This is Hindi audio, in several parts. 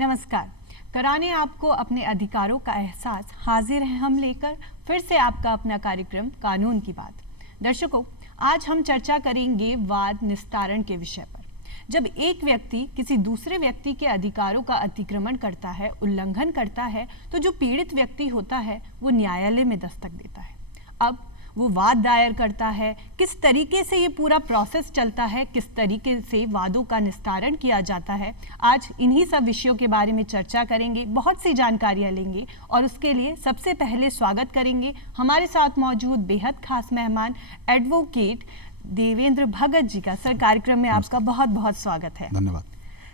नमस्कार। कराने आपको अपने अधिकारों का एहसास हाजिर हैं हम लेकर फिर से आपका अपना कार्यक्रम कानून की बात। दर्शकों, आज हम चर्चा करेंगे वाद निस्तारण के विषय पर। जब एक व्यक्ति किसी दूसरे व्यक्ति के अधिकारों का अतिक्रमण करता है, उल्लंघन करता है, तो जो पीड़ित व्यक्ति होता है वो न्यायालय में दस्तक देता है। अब वो वाद दायर करता है। किस तरीके से ये पूरा प्रोसेस चलता है, किस तरीके से वादों का निस्तारण किया जाता है, आज इन्हीं सब विषयों के बारे में चर्चा करेंगे, बहुत सी जानकारियां लेंगे। और उसके लिए सबसे पहले स्वागत करेंगे हमारे साथ मौजूद बेहद खास मेहमान एडवोकेट देवेंद्र भगत जी का। सर, कार्यक्रम में आपका बहुत बहुत स्वागत है। धन्यवाद।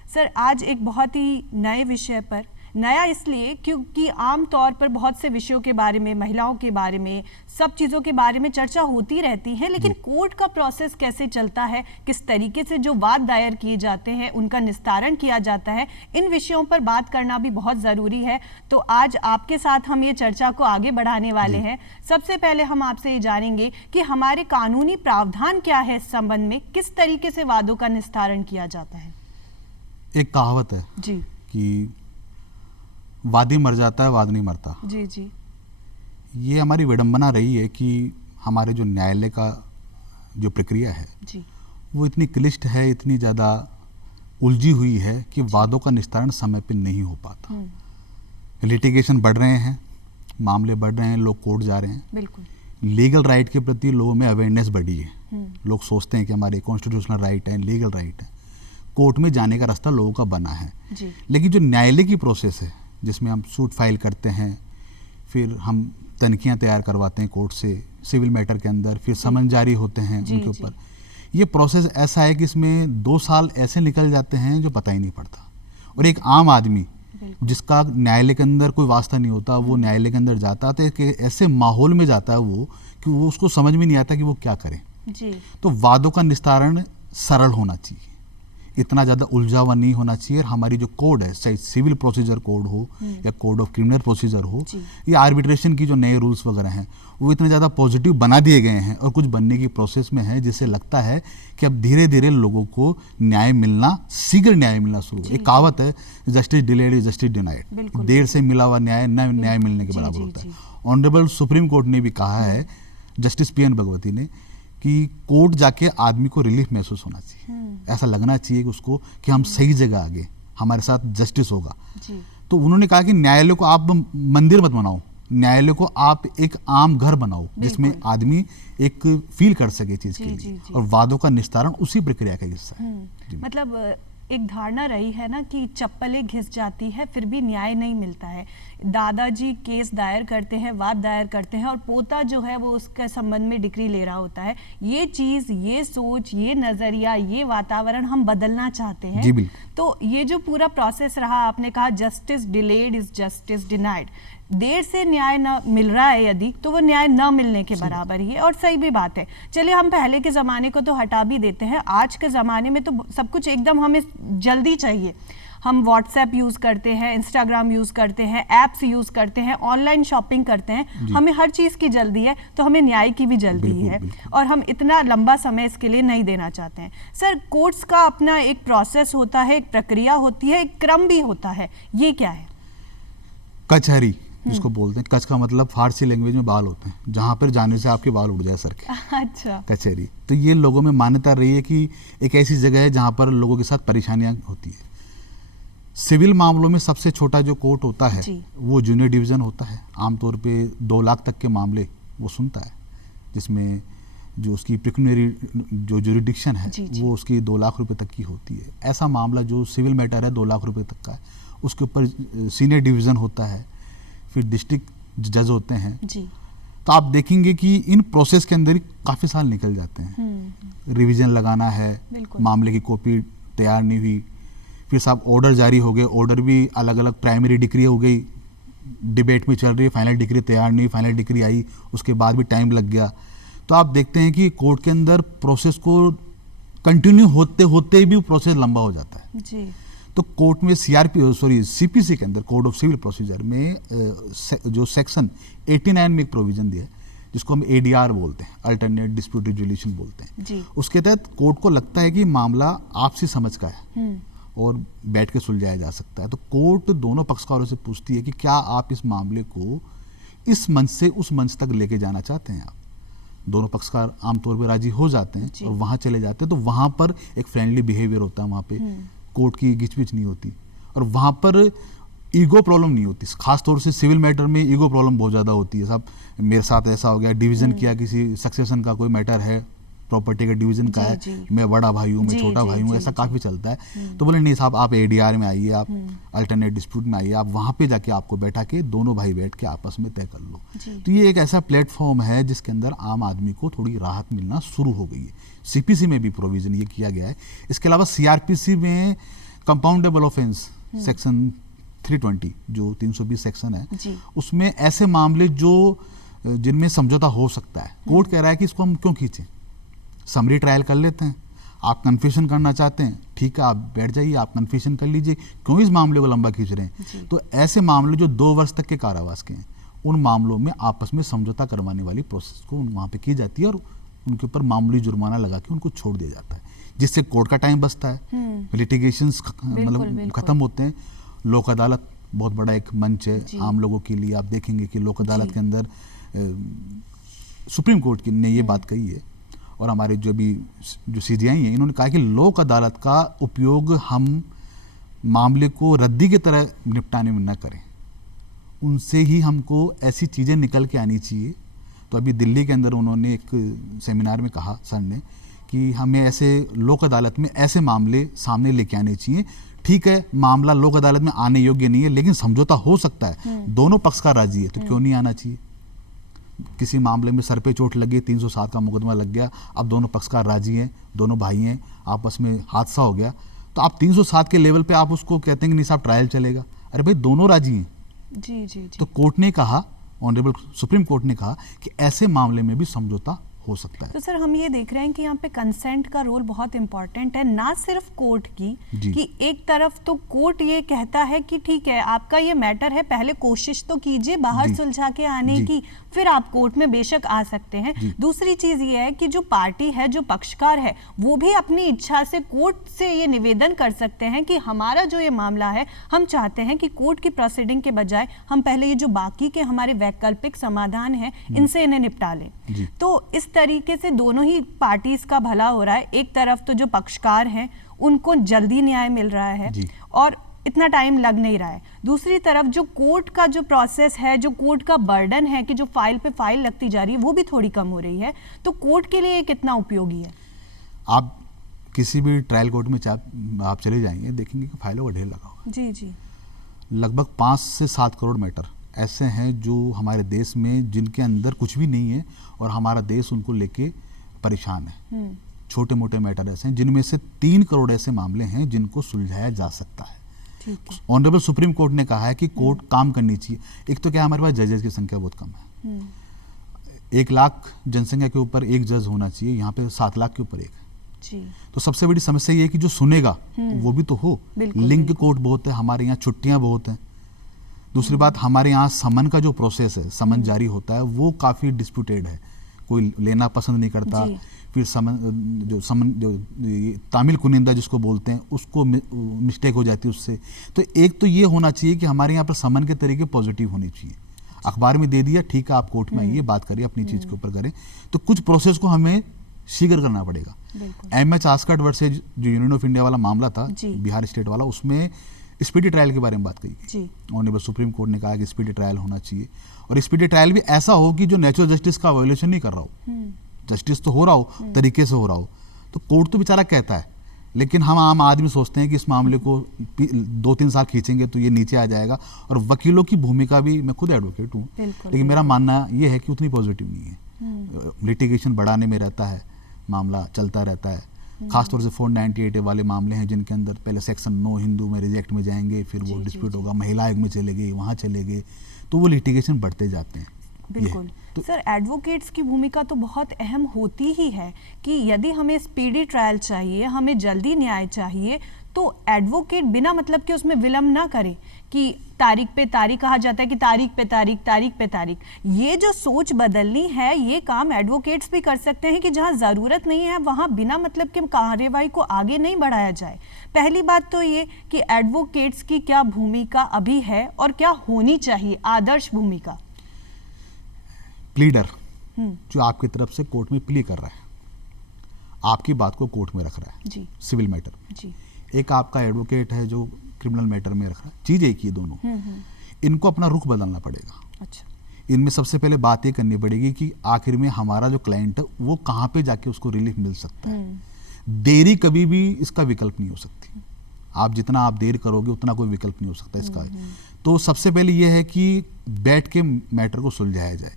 सर, आज एक बहुत ही नए विषय पर, नया इसलिए क्योंकि आम तौर पर बहुत से विषयों के बारे में, महिलाओं के बारे में, सब चीज़ों के बारे में चर्चा होती रहती है, लेकिन कोर्ट का प्रोसेस कैसे चलता है, किस तरीके से जो वाद दायर किए जाते हैं उनका निस्तारण किया जाता है, इन विषयों पर बात करना भी बहुत ज़रूरी है। तो आज आपके साथ हम ये चर्चा को आगे बढ़ाने वाले हैं। सबसे पहले हम आपसे ये जानेंगे कि हमारे कानूनी प्रावधान क्या है इस संबंध में, किस तरीके से वादों का निस्तारण किया जाता है। एक कहावत है जी कि वादी मर जाता है, वाद नहीं मरता। जी जी। ये हमारी विडंबना रही है कि हमारे जो न्यायालय का जो प्रक्रिया है जी वो इतनी क्लिष्ट है, इतनी ज़्यादा उलझी हुई है कि वादों का निस्तारण समय पे नहीं हो पाता। लिटिगेशन बढ़ रहे हैं, मामले बढ़ रहे हैं, लोग कोर्ट जा रहे हैं। बिल्कुल। लीगल राइट के प्रति लोगों में अवेयरनेस बढ़ी है। लोग सोचते हैं कि हमारे कॉन्स्टिट्यूशनल राइट है, लीगल राइट है, कोर्ट में जाने का रास्ता लोगों का बना है। जी। लेकिन जो न्यायालय की प्रोसेस है, जिसमें हम सूट फाइल करते हैं, फिर हम तनखियाँ तैयार करवाते हैं कोर्ट से सिविल मैटर के अंदर, फिर समन जारी होते हैं उनके ऊपर, ये प्रोसेस ऐसा है कि इसमें 2 साल ऐसे निकल जाते हैं जो पता ही नहीं पड़ता। और एक आम आदमी जिसका न्यायालय के अंदर कोई वास्ता नहीं होता, वो न्यायालय के अंदर जाता है तो एक ऐसे माहौल में जाता है वो कि वो उसको समझ में नहीं आता कि वो क्या करे। जी। तो वादों का निस्तारण सरल होना चाहिए, इतना ज़्यादा उलझा हुआ नहीं होना चाहिए। और हमारी जो कोड है, चाहे सिविल प्रोसीजर कोड हो या कोड ऑफ क्रिमिनल प्रोसीजर हो, या आर्बिट्रेशन की जो नए रूल्स वगैरह हैं, वो इतने ज़्यादा पॉजिटिव बना दिए गए हैं और कुछ बनने की प्रोसेस में है, जिससे लगता है कि अब धीरे धीरे लोगों को न्याय मिलना, शीघ्र न्याय मिलना शुरू। एक कहावत है, justice delayed is justice denied. देर से मिला हुआ न्याय न न्याय मिलने के बराबर होता है। ऑनरेबल सुप्रीम कोर्ट ने भी कहा है, जस्टिस PN भगवती ने, कि कोर्ट जाके आदमी को रिलीफ महसूस होना चाहिए, ऐसा लगना चाहिए कि उसको कि हम सही जगह आ गए, हमारे साथ जस्टिस होगा। तो उन्होंने कहा कि न्यायालय को आप मंदिर मत बनाओ, न्यायालय को आप एक आम घर बनाओ जिसमें आदमी एक फील कर सके चीज के लिए। और वादों का निस्तारण उसी प्रक्रिया का हिस्सा है। मतलब एक धारणा रही है ना कि चप्पलें घिस जाती है फिर भी न्याय नहीं मिलता है। दादाजी केस दायर करते हैं, वाद दायर करते हैं, और पोता जो है वो उसके संबंध में डिक्री ले रहा होता है। ये चीज़, ये सोच, ये नज़रिया, ये वातावरण हम बदलना चाहते हैं। जी, तो ये जो पूरा प्रोसेस रहा, आपने कहा justice delayed is justice denied, देर से न्याय न मिल रहा है यदि, तो वो न्याय न मिलने के बराबर ही है, और सही भी बात है। चलिए, हम पहले के ज़माने को तो हटा भी देते हैं, आज के ज़माने में तो सब कुछ एकदम हमें जल्दी चाहिए। हम व्हाट्सएप यूज़ करते हैं, इंस्टाग्राम यूज़ करते हैं, ऐप्स यूज़ करते हैं, ऑनलाइन शॉपिंग करते हैं, हमें हर चीज़ की जल्दी है, तो हमें न्याय की भी जल्दी है, और हम इतना लंबा समय इसके लिए नहीं देना चाहते हैं। सर, कोर्ट्स का अपना एक प्रोसेस होता है, एक प्रक्रिया होती है, एक क्रम भी होता है, ये क्या है? कचहरी जिसको बोलते हैं, कच का मतलब फारसी लैंग्वेज में बाल होते हैं, जहाँ पर जाने से आपके बाल उड़ जाए सर के। अच्छा। कचहरी, तो ये लोगों में मान्यता रही है कि एक ऐसी जगह है जहाँ पर लोगों के साथ परेशानियाँ होती है। सिविल मामलों में सबसे छोटा जो कोर्ट होता है वो जूनियर डिवीज़न होता है। आमतौर पे 2 लाख तक के मामले वो सुनता है, जिसमें जो उसकी प्रिक्यूनरी जो जुरिडिक्शन है वो उसकी 2 लाख रुपए तक की होती है। ऐसा मामला जो सिविल मैटर है 2 लाख रुपए तक का है, उसके ऊपर सीनियर डिवीज़न होता है, फिर डिस्ट्रिक्ट जज होते हैं। तो आप देखेंगे कि इन प्रोसेस के अंदर काफ़ी साल निकल जाते हैं। रिवीजन लगाना है, मामले की कॉपी तैयार नहीं हुई, फिर साहब ऑर्डर जारी हो गए, ऑर्डर भी अलग अलग, प्राइमरी डिग्री हो गई, डिबेट में चल रही है, फाइनल डिग्री तैयार नहीं, फाइनल डिग्री आई, उसके बाद भी टाइम लग गया। तो आप देखते हैं कि कोर्ट के अंदर प्रोसेस को कंटिन्यू होते होते भी प्रोसेस लंबा हो जाता है। जी। तो कोर्ट में CPC के अंदर, कोड ऑफ सिविल प्रोसीजर में जो सेक्शन 89 में एक प्रोविजन दिया है, जिसको हम ADR बोलते हैं, अल्टरनेट डिस्प्यूट रिजोल्यूशन बोलते हैं। उसके तहत कोर्ट को लगता है कि मामला आपसी समझ का है और बैठ के सुलझाया जा सकता है। तो कोर्ट दोनों पक्षकारों से पूछती है कि क्या आप इस मामले को इस मंच से उस मंच तक लेके जाना चाहते हैं। आप दोनों पक्षकार आमतौर पर राजी हो जाते हैं और वहाँ चले जाते हैं। तो वहाँ पर एक फ्रेंडली बिहेवियर होता है, वहाँ पे कोर्ट की घिचपिच नहीं होती और वहाँ पर ईगो प्रॉब्लम नहीं होती। खास तौर से सिविल मैटर में ईगो प्रॉब्लम बहुत ज़्यादा होती है। साहब मेरे साथ ऐसा हो गया, डिवीज़न किया, किसी सक्सेशन का कोई मैटर है, प्रॉपर्टी का डिवीजन का है, मैं बड़ा भाई हूँ, मैं छोटा भाई हूँ, ऐसा काफ़ी चलता है। तो बोले नहीं साहब आप एडीआर में आइए, आप अल्टरनेट डिस्प्यूट में आइए, आप वहाँ पे जाके आपको बैठा के दोनों भाई बैठ के आपस में तय कर लो। तो ये एक ऐसा प्लेटफॉर्म है जिसके अंदर आम आदमी को थोड़ी राहत मिलना शुरू हो गई है। सीपीसी में भी प्रोविजन ये किया गया है। इसके अलावा सीआरपीसी में कंपाउंडेबल ऑफेंस सेक्शन 320 जो 320 सेक्शन है, उसमें ऐसे मामले जो जिनमें समझौता हो सकता है, कोर्ट कह रहा है कि इसको हम क्यों खींचें, समरी ट्रायल कर लेते हैं। आप कन्फेशन करना चाहते हैं, ठीक है, आप बैठ जाइए, आप कन्फेशन कर लीजिए, क्यों इस मामले को लंबा खींच रहे हैं। तो ऐसे मामले जो 2 वर्ष तक के कारावास के हैं, उन मामलों में आपस में समझौता करवाने वाली प्रोसेस को वहाँ पे की जाती है और उनके ऊपर मामूली जुर्माना लगा के उनको छोड़ दिया जाता है, जिससे कोर्ट का टाइम बचता है, लिटिगेशंस मतलब खत्म होते हैं। लोक अदालत बहुत बड़ा एक मंच है आम लोगों के लिए। आप देखेंगे कि लोक अदालत के अंदर सुप्रीम कोर्ट ने ये बात कही है और हमारे जो सीजीआई हैं इन्होंने कहा कि लोक अदालत का उपयोग हम मामले को रद्दी की तरह निपटाने में न करें, उनसे ही हमको ऐसी चीज़ें निकल के आनी चाहिए। तो अभी दिल्ली के अंदर उन्होंने एक सेमिनार में कहा सर ने कि हमें ऐसे लोक अदालत में ऐसे मामले सामने लेके आने चाहिए। ठीक है, मामला लोक अदालत में आने योग्य नहीं है लेकिन समझौता हो सकता है, दोनों पक्षकार राजी है, तो क्यों नहीं आना चाहिए। किसी मामले में सर पे चोट लगी, 307 का मुकदमा लग गया, अब दोनों पक्षकार राजी हैं, दोनों भाई हैं, आपस में हादसा हो गया, तो आप 307 के लेवल पे आप उसको कहते हैं कि नहीं साहब ट्रायल चलेगा। अरे भाई दोनों राजी हैं। जी। तो कोर्ट ने कहा, ऑनरेबल सुप्रीम कोर्ट ने कहा कि ऐसे मामले में भी समझौता हो सकता है। तो सर हम ये देख रहे हैं कि यहाँ पे कंसेंट का रोल बहुत इंपॉर्टेंट है, ना सिर्फ कोर्ट की कि एक तरफ तो कोर्ट ये कहता है कि ठीक है आपका ये मैटर है, पहले कोशिश तो कीजिए बाहर सुलझा के आने की, फिर आप कोर्ट में बेशक आ सकते हैं। दूसरी चीज ये है कि जो पार्टी है, जो पक्षकार है, वो भी अपनी इच्छा से कोर्ट से ये निवेदन कर सकते हैं कि हमारा जो ये मामला है, हम चाहते हैं कि कोर्ट की प्रोसीडिंग के बजाय हम पहले ये जो बाकी के हमारे वैकल्पिक समाधान है इनसे इन्हें निपटा लें। तो इस तरीके से दोनों ही पार्टीज का भला हो रहा है। एक तरफ तो जो पक्षकार हैं उनको जल्दी न्याय मिल रहा है और इतना टाइम लग नहीं रहा है, दूसरी तरफ जो कोर्ट का जो प्रोसेस है, जो कोर्ट का बर्डन है कि जो फाइल पे फाइल लगती जा रही है वो भी थोड़ी कम हो रही है। तो कोर्ट के लिए कितना उपयोगी है? आप किसी भी ट्रायल कोर्ट में आप चले जाएंगे, देखेंगे कि फाइलों का ढेर लगा हुआ है। जी। लगभग 5 से 7 करोड़ मैटर ऐसे हैं जो हमारे देश में जिनके अंदर कुछ भी नहीं है और हमारा देश उनको लेके परेशान है। छोटे मोटे मैटर ऐसे हैं जिनमें से 3 करोड़ ऐसे मामले हैं जिनको सुलझाया जा सकता है। ऑनरेबल सुप्रीम कोर्ट ने कहा है कि कोर्ट काम करनी चाहिए। एक तो क्या हमारे पास जजेस की संख्या बहुत कम है, 1 लाख जनसंख्या के ऊपर एक जज होना चाहिए, यहाँ पे 7 लाख के ऊपर एक है। तो सबसे बड़ी समस्या ये है कि जो सुनेगा वो भी तो हो। लिंक कोर्ट बहुत है, हमारे यहाँ छुट्टियां बहुत हैं। दूसरी बात, हमारे यहाँ समन का जो प्रोसेस है, समन जारी होता है, वो काफ़ी डिस्प्यूटेड है, कोई लेना पसंद नहीं करता। फिर समन जो तामिल कुनिंदा जिसको बोलते हैं उसको मिस्टेक हो जाती है उससे। तो एक तो ये होना चाहिए कि हमारे यहाँ पर समन के तरीके पॉजिटिव होने चाहिए। अखबार में दे दिया, ठीक है, आप कोर्ट में आइए, बात करिए, अपनी चीज़ के ऊपर करें। तो कुछ प्रोसेस को हमें शीघ्र करना पड़ेगा। एमएच आस्कट वर्सेज जो यूनियन ऑफ इंडिया वाला मामला था, बिहार स्टेट वाला, उसमें स्पीडी ट्रायल के बारे में बात कही। ऑनरेबल सुप्रीम कोर्ट ने कहा कि स्पीडी ट्रायल होना चाहिए और स्पीडी ट्रायल भी ऐसा हो कि जो नेचुरल जस्टिस का वायोलेशन नहीं कर रहा हो, जस्टिस तो हो रहा हो, तरीके से हो रहा हो। तो कोर्ट तो बेचारा कहता है, लेकिन हम आम आदमी सोचते हैं कि इस मामले को 2-3 साल खींचेंगे तो ये नीचे आ जाएगा। और वकीलों की भूमिका भी, मैं खुद एडवोकेट हूँ, लेकिन मेरा मानना ये है कि उतनी पॉजिटिव नहीं है। लिटिगेशन बढ़ाने में रहता है, मामला चलता रहता है। खासतौर से 498 वाले मामले हैं जिनके अंदर पहले सेक्शन 9 हिंदू में रिजेक्ट में जाएंगे, फिर वो डिस्प्यूट होगा, महिला आयोग में चले गए, वहाँ चले गए, तो वो लिटिगेशन बढ़ते जाते हैं। बिल्कुल। तो सर एडवोकेट्स की भूमिका तो बहुत अहम होती ही है कि यदि हमें स्पीडी ट्रायल चाहिए, हमें जल्दी न्याय चाहिए, तो एडवोकेट बिना मतलब के उसमें विलंब ना करे कि तारीख पे तारीख, कहा जाता है कि तारीख पे तारीख, तारीख पे तारीख। ये जो सोच बदलनी है, ये काम एडवोकेट्स भी कर सकते हैं कि जहां जरूरत नहीं है वहां बिना मतलब के कार्यवाही को आगे नहीं बढ़ाया जाए। पहली बात तो ये कि एडवोकेट्स की क्या भूमिका अभी है और क्या होनी चाहिए आदर्श भूमिका। प्लीडर जो आपकी तरफ से कोर्ट में प्ली कर रहा है, आपकी बात को कोर्ट में रख रहा है जी, सिविल मैटर जी, एक आपका एडवोकेट है जो क्रिमिनल मैटर में रख रहा है, चीज एक ही दोनों। इनको अपना रुख बदलना पड़ेगा। अच्छा, इनमें सबसे पहले बात ये करनी पड़ेगी कि आखिर में हमारा जो क्लाइंट है वो कहाँ पे जाके उसको रिलीफ मिल सकता है। देरी कभी भी इसका विकल्प नहीं हो सकती। आप जितना आप देर करोगे उतना कोई विकल्प नहीं हो सकता इसका। तो सबसे पहले ये है कि बैठ के मैटर को सुलझाया जाए।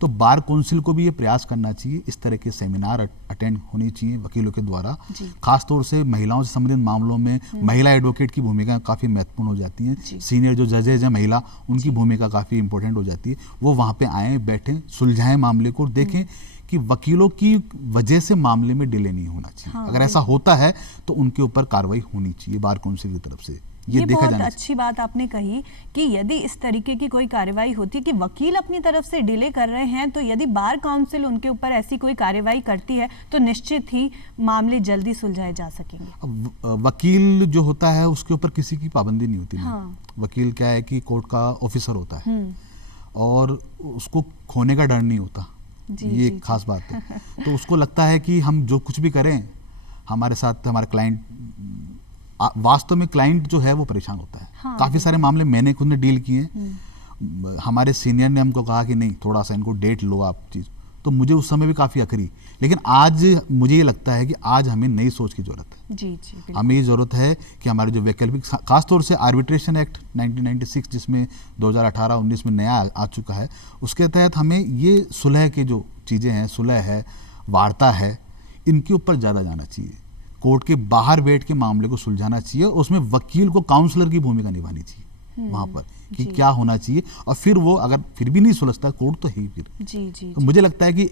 तो बार काउंसिल को भी ये प्रयास करना चाहिए, इस तरह के सेमिनार अटेंड होनी चाहिए वकीलों के द्वारा। खासतौर से महिलाओं से संबंधित मामलों में महिला एडवोकेट की भूमिका काफ़ी महत्वपूर्ण हो जाती है। सीनियर जो जजेज हैं महिला, उनकी भूमिका काफ़ी इंपॉर्टेंट हो जाती है। वो वहाँ पे आएँ, बैठें, सुलझाएं मामले को, देखें कि वकीलों की वजह से मामले में डिले नहीं होना चाहिए। अगर ऐसा होता है तो उनके ऊपर कार्रवाई होनी चाहिए बार काउंसिल की तरफ से। ये बहुत अच्छी बात आपने कही कि यदि इस तरीके की कोई कार्रवाई होती है कि वकील अपनी तरफ से डिले कर रहे हैं, तो यदि बार काउंसिल उनके ऊपर ऐसी कोई कार्रवाई करती है तो निश्चित ही मामले जल्दी सुलझाए जा सकेंगे। वकील जो होता है उसके ऊपर किसी की पाबंदी नहीं होती। वकील क्या है कि कोर्ट का ऑफिसर होता है और उसको खोने का डर नहीं होता। ये एक खास बात है। तो उसको लगता है कि हम जो कुछ भी करें हमारे साथ हमारे क्लाइंट, वास्तव में क्लाइंट जो है वो परेशान होता है। काफी सारे मामले मैंने खुद ने डील किए। हमारे सीनियर ने हमको कहा कि नहीं थोड़ा सा इनको डेट लो आप चीज, तो मुझे उस समय भी काफी अखरी। लेकिन आज मुझे ये लगता है कि आज हमें नई सोच की जरूरत है। जी, हमें ये जरूरत है कि हमारे जो वैकल्पिक, खासतौर से आर्बिट्रेशन एक्ट 1996 जिसमें 2018-19 में नया आ चुका है, उसके तहत हमें ये सुलह की जो चीजें हैं, सुलह है, वार्ता है, इनके ऊपर ज्यादा जाना चाहिए। कोर्ट के बाहर बैठ के मामले को सुलझाना चाहिए। उसमें वकील को काउंसलर की भूमिका निभानी चाहिए वहां पर कि क्या होना चाहिए। और फिर वो अगर फिर भी नहीं सुलझता, कोर्ट तो है ही फिर। जी, तो मुझे लगता है कि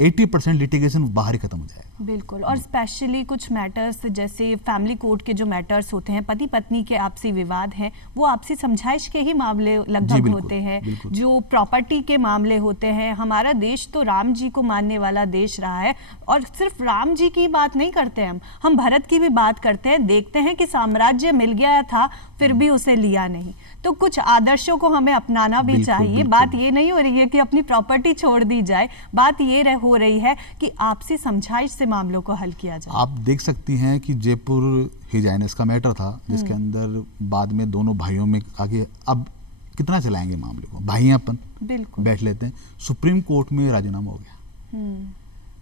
80% लिटिगेशन बाहर ही खत्म हो जाएगा। बिल्कुल। और स्पेशली कुछ मैटर्स जैसे फैमिली कोर्ट के जो मैटर्स होते हैं, पति पत्नी के आपसी विवाद हैं, वो आपसी समझाइश के ही मामले लगभग होते हैं। जो प्रॉपर्टी के मामले होते हैं, हमारा देश तो राम जी को मानने वाला देश रहा है। और सिर्फ राम जी की बात नहीं करते हम भरत की भी बात करते हैं। देखते हैं कि साम्राज्य मिल गया था फिर भी उसे लिया नहीं। तो कुछ आदर्शों को हमें अपनाना भी चाहिए। बात ये नहीं हो रही है कि अपनी प्रॉपर्टी छोड़ दी जाए, बात ये हो रही है कि आपसी समझाइश से मामलों को हल किया जाए। आप देख सकती हैं कि जयपुर हिजाइनस का मैटर था, जिसके अंदर बाद में दोनों भाइयों में आगे अब कितना चलाएंगे मामले को, भाई अपन बैठ लेते हैं। सुप्रीम कोर्ट में राजीनामा हो गया।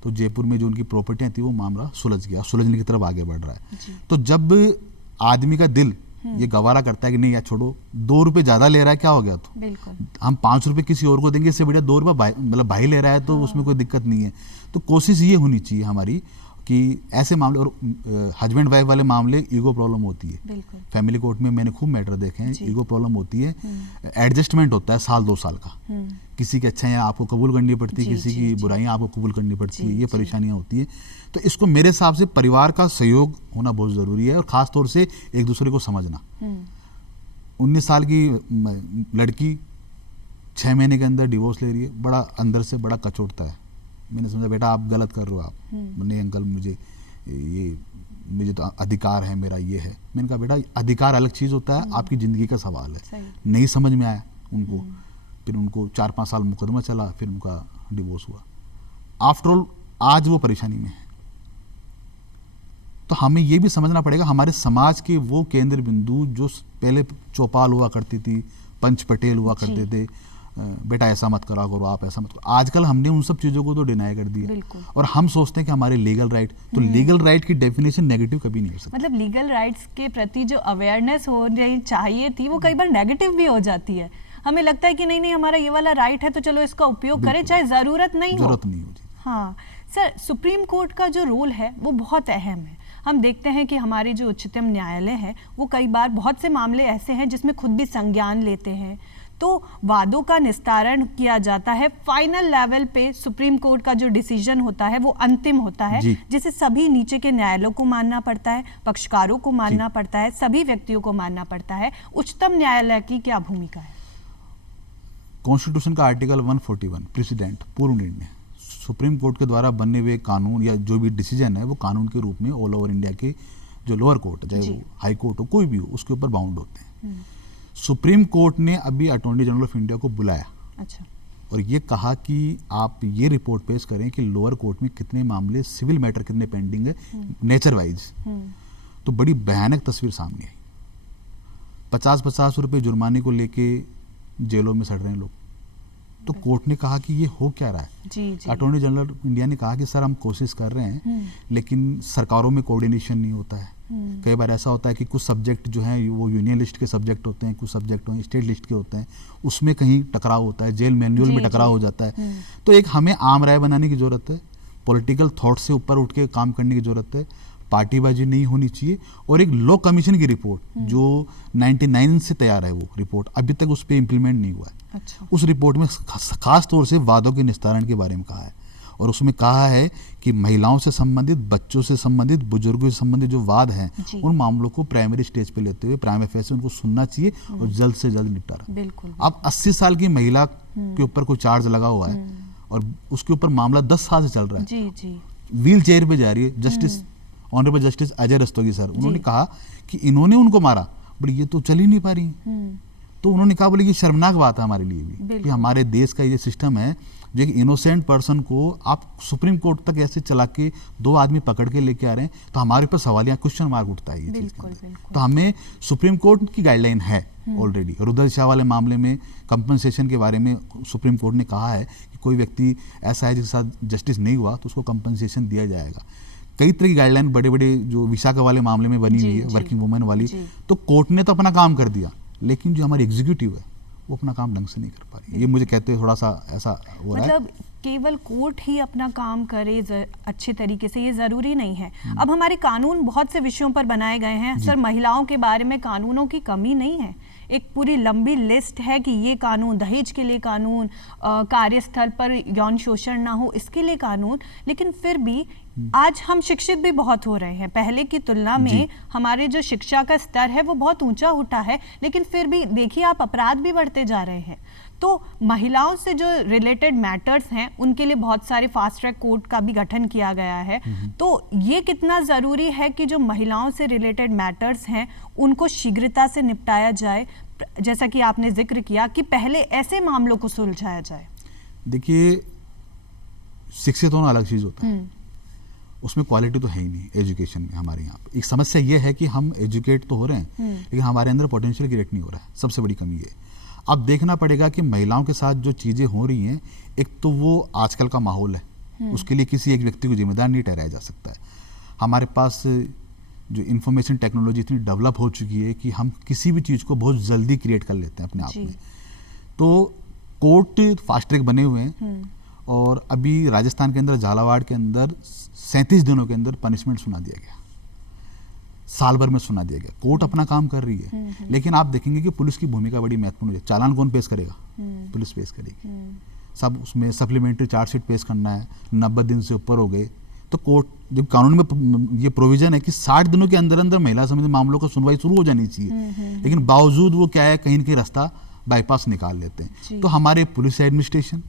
तो जयपुर में जो उनकी प्रॉपर्टियां थी वो मामला सुलझ गया, सुलझने की तरफ आगे बढ़ रहा है। तो जब आदमी का दिल ये गवारा करता है कि नहीं यार छोड़ो, 2 रुपए ज्यादा ले रहा है, क्या हो गया, तो हम 5 रुपए किसी और को देंगे, इससे बढ़िया 2 रुपए मतलब भाई ले रहा है, तो उसमें कोई दिक्कत नहीं है। तो कोशिश ये होनी चाहिए हमारी कि ऐसे मामले, और हस्बैंड वाइफ वाले मामले ईगो प्रॉब्लम होती है। फैमिली कोर्ट में मैंने खूब मैटर देखे हैं, ईगो प्रॉब्लम होती है, एडजस्टमेंट होता है साल 2 साल का। किसी की अच्छाइयाँ आपको कबूल करनी पड़ती है, किसी की बुराइयां आपको कबूल करनी पड़ती है, ये परेशानियां होती है। तो इसको मेरे हिसाब से परिवार का सहयोग होना बहुत जरूरी है, और खास तौर से एक दूसरे को समझना। 19 साल की लड़की 6 महीने के अंदर डिवोर्स ले रही है, बड़ा अंदर से बड़ा कचोटता है। मैंने समझा बेटा आप गलत कर रहे हो, आप नहीं अंकल मुझे तो अधिकार है, मेरा ये है। मैंने कहा बेटा अधिकार अलग चीज़ होता है, आपकी ज़िंदगी का सवाल है। नहीं समझ में आया उनको, फिर उनको 4-5 साल मुकदमा चला, फिर उनका डिवोर्स हुआ। आफ्टर ऑल आज वो परेशानी में है। तो हमें ये भी समझना पड़ेगा हमारे समाज के वो केंद्र बिंदु जो पहले चौपाल हुआ करती थी, पंच पटेल हुआ करते थे, बेटा ऐसा मत करा करो, आप ऐसा मत करो। आजकल हमने उन सब चीजों को तो डिनाई कर दिया, और हम सोचते हैं कि हमारे लीगल राइट, तो लीगल राइट की डेफिनेशन नेगेटिव कभी नहीं हो सकती। मतलब लीगल राइट्स के प्रति जो अवेयरनेस होनी चाहिए थी, वो कई बार नेगेटिव भी हो जाती है। हमें लगता है कि नहीं हमारा ये वाला राइट है तो चलो इसका उपयोग करें, चाहे जरूरत नहीं हो। हाँ सर, सुप्रीम कोर्ट का जो रोल है वो बहुत अहम है। हम देखते हैं कि हमारे जो उच्चतम न्यायालय है वो कई बार बहुत से मामले ऐसे हैं जिसमें खुद भी संज्ञान लेते हैं। तो वादों का निस्तारण किया जाता है फाइनल लेवल पे। सुप्रीम कोर्ट का जो डिसीजन होता है वो अंतिम होता है, जिसे सभी नीचे के न्यायालयों को मानना पड़ता है, पक्षकारों को मानना पड़ता है, सभी व्यक्तियों को मानना पड़ता है। उच्चतम न्यायालय की क्या भूमिका है? कॉन्स्टिट्यूशन का आर्टिकल 141 प्रेसिडेंट पूर्व निर्णय सुप्रीम कोर्ट के द्वारा बनने हुए कानून या जो भी डिसीजन है वो कानून के रूप में ऑल ओवर इंडिया के जो लोअर कोर्ट, चाहे वो हाई कोर्ट हो कोई भी हो, उसके ऊपर बाउंड होते हैं। सुप्रीम कोर्ट ने अभी अटॉर्नी जनरल ऑफ इंडिया को बुलाया। अच्छा। और ये कहा कि आप ये रिपोर्ट पेश करें कि लोअर कोर्ट में कितने मामले सिविल मैटर कितने पेंडिंग है नेचर वाइज। तो बड़ी भयानक तस्वीर सामने आई। 50-50 रुपए जुर्माने को लेके जेलों में सड़ रहे हैं लोग। तो कोर्ट ने कहा कि ये हो क्या रहा है। अटॉर्नी जनरल इंडिया ने कहा कि सर हम कोशिश कर रहे हैं लेकिन सरकारों में कोऑर्डिनेशन नहीं होता है। कई बार ऐसा होता है कि कुछ सब्जेक्ट जो हैं वो यूनियन लिस्ट के सब्जेक्ट होते हैं, कुछ सब्जेक्ट स्टेट लिस्ट के होते हैं, उसमें कहीं टकराव होता है, जेल मैनुअल में टकराव हो जाता है। तो एक हमें आम राय बनाने की जरूरत है, पॉलिटिकल थॉट से ऊपर उठ के काम करने की जरूरत है, पार्टीबाजी नहीं होनी चाहिए। और एक लॉ कमीशन की रिपोर्ट जो 99 से तैयार है, वो रिपोर्ट अभी तक उस पर इम्प्लीमेंट नहीं हुआ है। अच्छा। उस रिपोर्ट में खास तौर से वादों के निस्तारण के बारे में कहा है और उसमें कहा है कि महिलाओं से संबंधित, बच्चों से संबंधित, बुजुर्गों से संबंधित जो वाद हैं उन मामलों को प्राइमरी स्टेज पे लेते हुए प्राइम अफेयर से उनको सुनना चाहिए और जल्द से जल्द निपटारा। बिल्कुल। अब 80 साल की महिला के ऊपर कोई चार्ज लगा हुआ है और उसके ऊपर मामला 10 साल से चल रहा है, व्हील चेयर पे जा रही है। Justice honourable justice Ajay Rastogi sir, उन्होंने कहा कि इन्होंने उनको मारा, बट ये तो चल ही नहीं पा रही। तो उन्होंने कहा बोले कि शर्मनाक बात है हमारे लिए भी कि हमारे देश का ये सिस्टम है जो एक इनोसेंट पर्सन को आप सुप्रीम कोर्ट तक ऐसे चला के 2 आदमी पकड़ के लेके आ रहे हैं, तो हमारे ऊपर सवालियां क्वेश्चन मार्क उठता है ये चीज के अंदर। तो हमें सुप्रीम कोर्ट की गाइडलाइन है ऑलरेडी। रुदल शाह वाले मामले में कंपनसेशन के बारे में सुप्रीम कोर्ट ने कहा है कि कोई व्यक्ति ऐसा है जिसके साथ जस्टिस नहीं हुआ तो उसको कंपनसेशन दिया जाएगा। कई तरह की गाइडलाइन बड़े बड़े जो विशाखा वाले मामले में बनी हुई है, वर्किंग वुमेन वाली। तो कोर्ट ने तो अपना काम कर दिया, लेकिन जो हमारी एग्जीक्यूटिव है वो अपना काम ढंग से नहीं कर पा रही है। ये मुझे कहते हुए थोड़ा सा ऐसा हो रहा है। मतलब केवल कोर्ट ही अपना काम करे अच्छे तरीके से, ये जरूरी नहीं है। अब हमारे कानून बहुत से विषयों पर बनाए गए हैं सर, महिलाओं के बारे में कानूनों की कमी नहीं है। एक पूरी लंबी लिस्ट है कि ये कानून, दहेज के लिए कानून, कार्यस्थल पर यौन शोषण ना हो इसके लिए कानून। लेकिन फिर भी आज हम शिक्षित भी बहुत हो रहे हैं, पहले की तुलना में हमारे जो शिक्षा का स्तर है वो बहुत ऊंचा उठा है, लेकिन फिर भी देखिए आप अपराध भी बढ़ते जा रहे हैं। तो महिलाओं से जो रिलेटेड मैटर्स हैं उनके लिए बहुत सारे फास्ट ट्रैक कोर्ट का भी गठन किया गया है। तो ये कितना ज़रूरी है कि जो महिलाओं से रिलेटेड मैटर्स हैं उनको शीघ्रता से निपटाया जाए, जैसा कि आपने जिक्र किया कि पहले ऐसे मामलों को सुलझाया जाए। देखिए, शिक्षित होना अलग चीज़ होता है, उसमें क्वालिटी तो है ही नहीं एजुकेशन में। हमारे यहाँ पे एक समस्या ये है कि हम एजुकेट तो हो रहे हैं लेकिन हमारे अंदर पोटेंशियल क्रिएट नहीं हो रहा है, सबसे बड़ी कमी है। अब देखना पड़ेगा कि महिलाओं के साथ जो चीज़ें हो रही हैं, एक तो वो आजकल का माहौल है, उसके लिए किसी एक व्यक्ति को जिम्मेदार नहीं ठहराया जा सकता है। हमारे पास जो इंफॉर्मेशन टेक्नोलॉजी इतनी डेवलप हो चुकी है कि हम किसी भी चीज़ को बहुत जल्दी क्रिएट कर लेते हैं अपने आप में। तो कोर्ट फास्ट ट्रैक बने हुए हैं और अभी राजस्थान के अंदर झालावाड़ के अंदर 37 दिनों के अंदर पनिशमेंट सुना दिया गया, साल भर में सुना दिया गया। कोर्ट अपना काम कर रही है, लेकिन आप देखेंगे कि पुलिस की भूमिका बड़ी महत्वपूर्ण है। चालान कौन पेश करेगा? पुलिस पेश करेगी। सब उसमें सप्लीमेंट्री चार्जशीट पेश करना है, 90 दिन से ऊपर हो गए तो कोर्ट, जब कानून में ये प्रोविजन है कि 60 दिनों के अंदर अंदर महिला संबंधित मामलों का सुनवाई शुरू हो जानी चाहिए, लेकिन बावजूद वो क्या है, कहीं न कहीं रास्ता बाईपास निकाल लेते हैं। तो हमारे पुलिस एडमिनिस्ट्रेशन,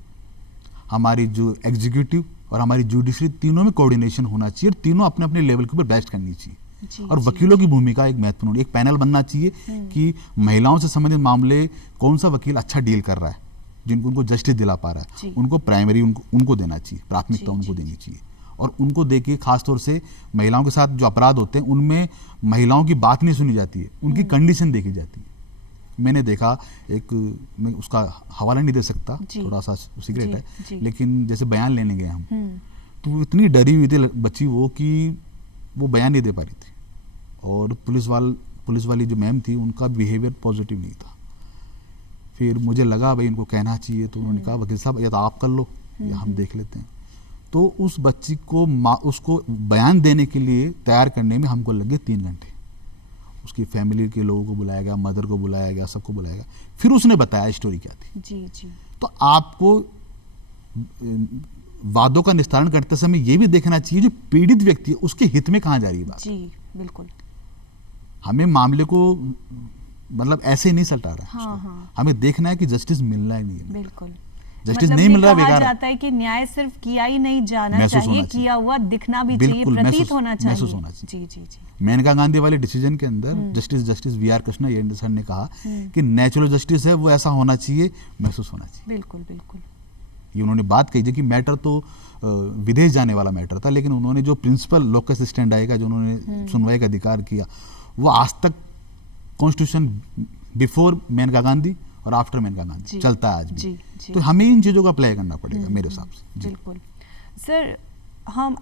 हमारी जो एग्जीक्यूटिव और हमारी जुडिशरी, तीनों में कोऑर्डिनेशन होना चाहिए और तीनों अपने अपने लेवल के ऊपर बेस्ट करनी चाहिए। और वकीलों की भूमिका एक महत्वपूर्ण, एक पैनल बनना चाहिए कि महिलाओं से संबंधित मामले कौन सा वकील अच्छा डील कर रहा है, जिनको उनको जस्टिस दिला पा रहा है, उनको प्राइमरी उनको देना चाहिए, प्राथमिकता उनको देनी चाहिए। और उनको देके खासतौर से महिलाओं के साथ जो अपराध होते हैं उनमें महिलाओं की बात नहीं सुनी जाती है, उनकी कंडीशन देखी जाती है। मैंने देखा, एक मैं उसका हवाला नहीं दे सकता, थोड़ा सा सीक्रेट है, लेकिन जैसे बयान लेने गए हम, तो वो इतनी डरी हुई थी बच्ची वो कि वो बयान नहीं दे पा रही थी। और पुलिस वाली जो मैम थी उनका बिहेवियर पॉजिटिव नहीं था। फिर मुझे लगा भाई इनको कहना चाहिए, तो उन्होंने कहा वकील साहब या तो आप कर लो या हम देख लेते हैं। तो उस बच्ची को उसको बयान देने के लिए तैयार करने में हमको लगे 3 घंटे। उसकी फैमिली के लोगों को बुलाया गया, मदर को बुलाया गया, सबको बुलाया गया, फिर उसने बताया स्टोरी क्या थी। जी जी। तो आपको वादों का निस्तारण करते समय ये भी देखना चाहिए जो पीड़ित व्यक्ति है उसके हित में कहाँ जा रही है बात। जी बिल्कुल। हमें मामले को मतलब ऐसे ही नहीं सल्टा रहा है। हाँ, हाँ। हमें देखना है कि जस्टिस मिलना ही नहीं है। बिल्कुल। जस्टिस मतलब नहीं मिल रहा, कहा बेकार जाता है कि न्याय सिर्फ किया ही नहीं जाना चाहिए, किया हुआ दिखना भी चाहिए, प्रतीत होना चाहिए। महसूस होना चाहिए। जी जी जी। मेनका गांधी वाले डिसीजन के अंदर justice V R Krishna Anderson ने कहा कि नेचुरल जस्टिस है वो ऐसा होना चाहिए, महसूस होना चाहिए। बिल्कुल बिल्कुल। ये उन्होंने बात कही थी कि मैटर तो विदेश जाने वाला मैटर था, लेकिन उन्होंने जो प्रिंसिपल लोकस स्टैंड का जो उन्होंने सुनवाई का अधिकार किया वो आज तक कॉन्स्टिट्यूशन बिफोर मेनका गांधी और आफ्टर मेनका गांधी चलता है आज भी। जी। तो हमें इन चीज़ों का अप्लाई करना पड़ेगा मेरे हिसाब से। बिल्कुल सर,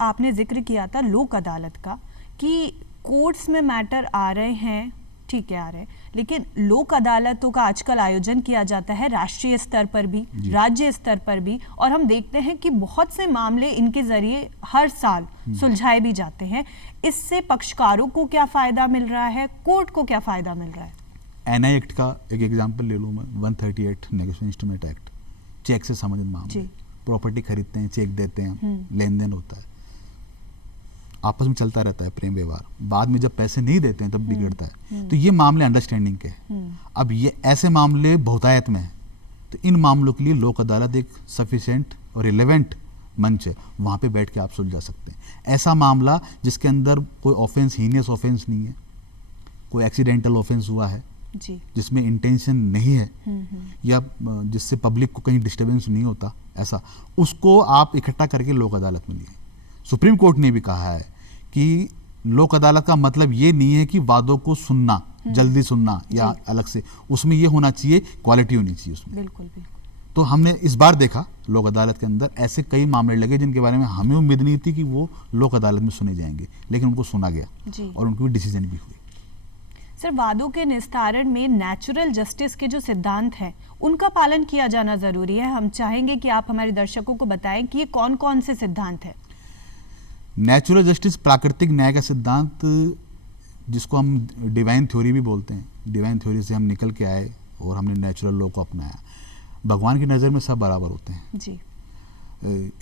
आपने जिक्र किया था लोक अदालत का कि कोर्ट्स में मैटर आ रहे हैं, ठीक है आ रहे हैं, लेकिन लोक अदालतों का आजकल आयोजन किया जाता है राष्ट्रीय स्तर पर भी, राज्य स्तर पर भी, और हम देखते हैं कि बहुत से मामले इनके जरिए हर साल सुलझाए भी जाते हैं। इससे पक्षकारों को क्या फायदा मिल रहा है, कोर्ट को क्या फायदा मिल रहा है? एनआई एक्ट का एक एग्जांपल ले लूँ मैं, 138 नेगोशिएशन इंस्ट्रूमेंट एक्ट, चेक से संबंधित मामले, प्रॉपर्टी खरीदते हैं, चेक देते हैं, लेन देन होता है, आपस में चलता रहता है प्रेम व्यवहार, बाद में जब पैसे नहीं देते हैं तब बिगड़ता है। तो ये मामले अंडरस्टैंडिंग के हैं। अब ये ऐसे मामले बहुतायत में हैं, तो इन मामलों के लिए लोक अदालत एक सफिशिएंट और रिलेवेंट मंच है, वहाँ पे बैठ के आप सुलझा सकते हैं। ऐसा मामला जिसके अंदर कोई ऑफेंस, हीनियस ऑफेंस नहीं है, कोई एक्सीडेंटल ऑफेंस हुआ है जी, जिसमें इंटेंशन नहीं है, या जिससे पब्लिक को कहीं डिस्टर्बेंस नहीं होता, ऐसा उसको आप इकट्ठा करके लोक अदालत में लिए। सुप्रीम कोर्ट ने भी कहा है कि लोक अदालत का मतलब ये नहीं है कि वादों को सुनना, जल्दी सुनना या अलग से, उसमें ये होना चाहिए, क्वालिटी होनी चाहिए उसमें। बिल्कुल बिल्कुल। तो हमने इस बार देखा लोक अदालत के अंदर ऐसे कई मामले लगे जिनके बारे में हमें उम्मीद नहीं थी कि वो लोक अदालत में सुने जाएंगे, लेकिन उनको सुना गया और उनकी डिसीजन भी हुई। सर, वादों के निस्तारण में नेचुरल जस्टिस के जो सिद्धांत हैं उनका पालन किया जाना जरूरी है। हम चाहेंगे कि आप हमारे दर्शकों को बताएं कि ये कौन कौन से सिद्धांत हैं। नेचुरल जस्टिस प्राकृतिक न्याय का सिद्धांत, जिसको हम डिवाइन थ्योरी भी बोलते हैं, डिवाइन थ्योरी से हम निकल के आए और हमने नेचुरल लॉ को अपनाया। भगवान की नज़र में सब बराबर होते हैं जी।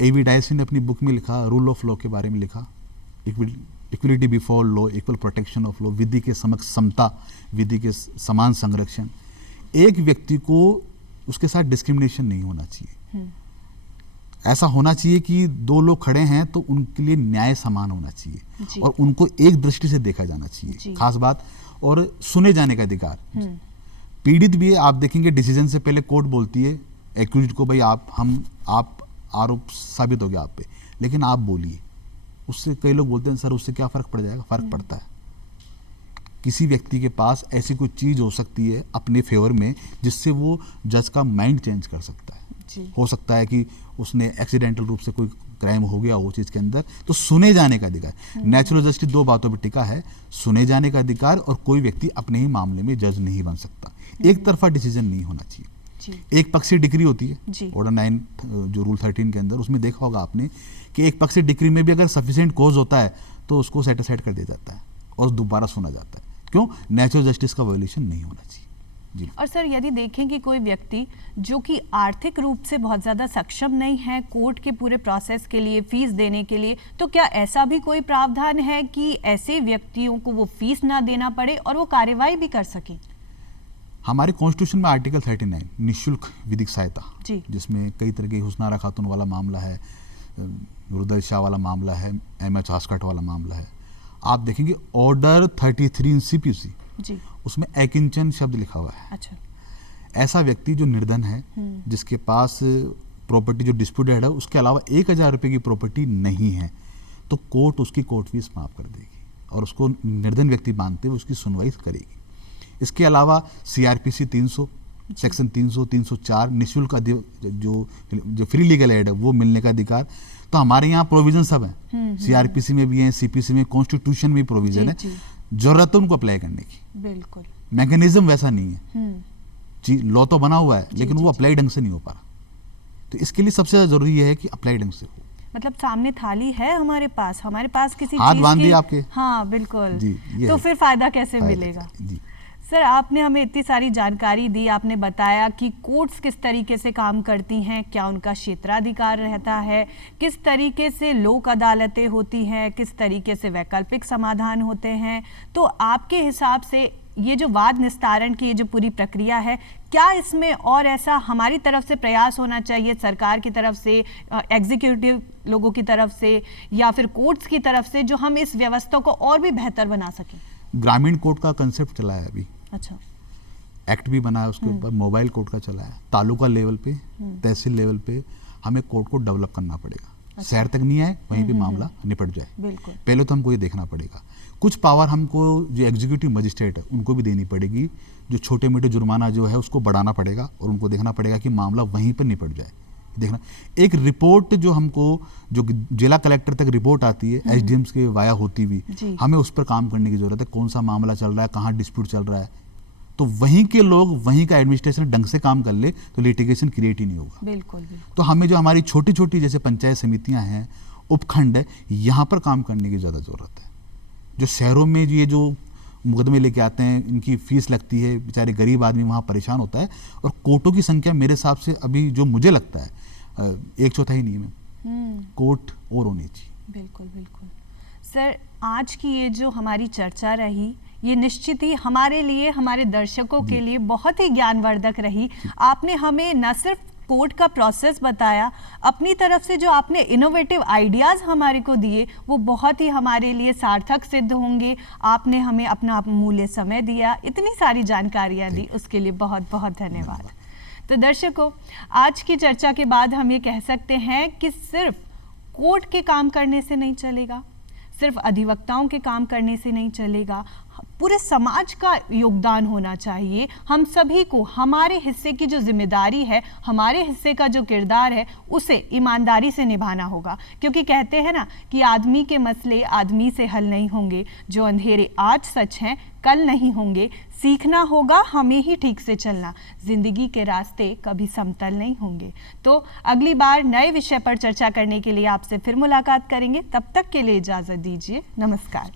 A.V. डायस ने अपनी बुक में लिखा, रूल ऑफ लॉ के बारे में लिखा, equality before law, equal protection of law, विधि के समक्ष समता, विधि के समान संरक्षण। एक व्यक्ति को उसके साथ डिस्क्रिमिनेशन नहीं होना चाहिए। ऐसा होना चाहिए कि दो लोग खड़े हैं तो उनके लिए न्याय समान होना चाहिए और उनको एक दृष्टि से देखा जाना चाहिए, खास बात। और सुने जाने का अधिकार, पीड़ित भी है। आप देखेंगे डिसीजन से पहले कोर्ट बोलती है एक्यूज्ड को, भाई आप आरोप साबित हो गया आप पे, लेकिन आप बोलिए। उससे कई लोग बोलते हैं सर उससे क्या फ़र्क पड़ जाएगा। फ़र्क पड़ता है। किसी व्यक्ति के पास ऐसी कोई चीज़ हो सकती है अपने फेवर में जिससे वो जज का माइंड चेंज कर सकता है। हो सकता है कि उसने एक्सीडेंटल रूप से कोई क्राइम हो गया वो चीज़ के अंदर, तो सुने जाने का अधिकार। नेचुरल जस्टिस दो बातों पर टिका है, सुने जाने का अधिकार और कोई व्यक्ति अपने ही मामले में जज नहीं बन सकता। एक तरफा डिसीजन नहीं होना चाहिए। एक पक्षीय डिक्री होती है ऑर्डर 9 जो रूल 13 के अंदर, उसमें देखा होगा आपने कि एक पक्षीय डिक्री में भी अगर सफिशिएंट कॉज होता है तो उसको सेट असाइड कर दिया जाता है और दोबारा सुना जाता है। क्यों? नेचुरल जस्टिस का वायलेशन नहीं होना चाहिए। जी। और सर, यदि देखें कि कोई व्यक्ति जो कि आर्थिक रूप से बहुत ज़्यादा सक्षम नहीं है कोर्ट के पूरे प्रोसेस के लिए, फीस देने के लिए, तो क्या ऐसा भी कोई प्रावधान है कि ऐसे व्यक्तियों को वो फीस ना देना पड़े और वो कार्यवाही भी कर सकें? हमारे कॉन्स्टिट्यूशन में आर्टिकल 39 निःशुल्क विधिक सहायता, जिसमें कई तरह के हुस्नारा खातून वाला मामला है, रुदल शाह वाला मामला है, M.H. हास्कट वाला मामला है। आप देखेंगे ऑर्डर 33 इन CPC उसमें अकिंचन शब्द लिखा हुआ है। अच्छा। ऐसा व्यक्ति जो निर्धन है, जिसके पास प्रॉपर्टी जो डिस्प्यूटेड है उसके अलावा 1000 रुपये की प्रॉपर्टी नहीं है, तो कोर्ट उसकी कोर्ट फीस माफ कर देगी और उसको निर्धन व्यक्ति मानते हुए उसकी सुनवाई करेगी। इसके अलावा CRPC 300 सेक्शन 300 304 निःशुल्क जो फ्री लीगल एड है वो मिलने का अधिकार। तो हमारे यहाँ प्रोविजन सब हैं, CRPC में भी हैं, CPC में, कॉन्स्टिट्यूशन में प्रोविजन है। जरूरत है उनको अप्लाई करने की, बिल्कुल मैकेनिज्म वैसा नहीं है जी। लॉ तो बना हुआ है लेकिन वो अप्लाई ढंग से नहीं हो पा रहा। तो इसके लिए सबसे ज़्यादा जरूरी है कि अप्लाई ढंग से हो। मतलब सामने थाली है हमारे पास किसी हाथ चीज बांध की, दिए आपके। हाँ बिल्कुल जी, ये तो है। फिर फायदा कैसे मिलेगा? जी सर आपने हमें इतनी सारी जानकारी दी, आपने बताया कि कोर्ट्स किस तरीके से काम करती हैं, क्या उनका क्षेत्राधिकार रहता है, किस तरीके से लोक अदालतें होती हैं, किस तरीके से वैकल्पिक समाधान होते हैं। तो आपके हिसाब से ये जो वाद निस्तारण की ये जो पूरी प्रक्रिया है, क्या इसमें और ऐसा हमारी तरफ से प्रयास होना चाहिए, सरकार की तरफ से, एग्जीक्यूटिव लोगों की तरफ से, या फिर कोर्ट्स की तरफ से, जो हम इस व्यवस्था को और भी बेहतर बना सकें? ग्रामीण कोर्ट का कंसेप्ट चला है अभी। अच्छा। एक्ट भी बना है उसके ऊपर, मोबाइल कोर्ट का चला है। तालुका लेवल पे, तहसील लेवल पे हमें कोर्ट को डेवलप करना पड़ेगा। अच्छा। शहर तक नहीं आए वहीं पे मामला निपट जाए। बिल्कुल। पहले तो हमको ये देखना पड़ेगा। कुछ पावर हमको जो एग्जीक्यूटिव मजिस्ट्रेट है उनको भी देनी पड़ेगी। जो छोटे मोटे जुर्माना जो है उसको बढ़ाना पड़ेगा और उनको देखना पड़ेगा कि मामला वहीं पर निपट जाए। देखना एक रिपोर्ट जो हमको जो जिला कलेक्टर तक रिपोर्ट आती है एसडीएम्स के वाया होती हुई, हमें उस पर काम करने की जरूरत है। कौन सा मामला चल रहा है, कहाँ डिस्प्यूट चल रहा है, तो वहीं के लोग, वहीं का एडमिनिस्ट्रेशन ढंग से काम कर ले तो लिटिगेशन क्रिएट ही नहीं होगा। बिल्कुल। तो हमें जो हमारी छोटी छोटी जैसे पंचायत समितियां हैं, उपखंड है, यहाँ पर काम करने की ज़्यादा ज़रूरत है। जो शहरों में ये जो मुकदमे लेके आते हैं, इनकी फीस लगती है, बेचारे गरीब आदमी वहाँ परेशान होता है। और कोर्टों की संख्या मेरे हिसाब से अभी जो मुझे लगता है 1/4 नहीं है। कोर्ट और होनी चाहिए। बिल्कुल बिल्कुल। सर आज की ये जो हमारी चर्चा रही, ये निश्चित ही हमारे लिए, हमारे दर्शकों के लिए बहुत ही ज्ञानवर्धक रही। आपने हमें न सिर्फ कोर्ट का प्रोसेस बताया, अपनी तरफ से जो आपने इनोवेटिव आइडियाज़ हमारे को दिए वो बहुत ही हमारे लिए सार्थक सिद्ध होंगे। आपने हमें अपना अमूल्य समय दिया, इतनी सारी जानकारियाँ दी, उसके लिए बहुत बहुत धन्यवाद। तो दर्शकों, आज की चर्चा के बाद हम ये कह सकते हैं कि सिर्फ कोर्ट के काम करने से नहीं चलेगा, सिर्फ अधिवक्ताओं के काम करने से नहीं चलेगा, पूरे समाज का योगदान होना चाहिए। हम सभी को हमारे हिस्से की जो जिम्मेदारी है, हमारे हिस्से का जो किरदार है, उसे ईमानदारी से निभाना होगा। क्योंकि कहते हैं ना कि आदमी के मसले आदमी से हल नहीं होंगे, जो अंधेरे आज सच हैं कल नहीं होंगे। सीखना होगा हमें ही ठीक से चलना, जिंदगी के रास्ते कभी समतल नहीं होंगे। तो अगली बार नए विषय पर चर्चा करने के लिए आपसे फिर मुलाकात करेंगे। तब तक के लिए इजाज़त दीजिए। नमस्कार।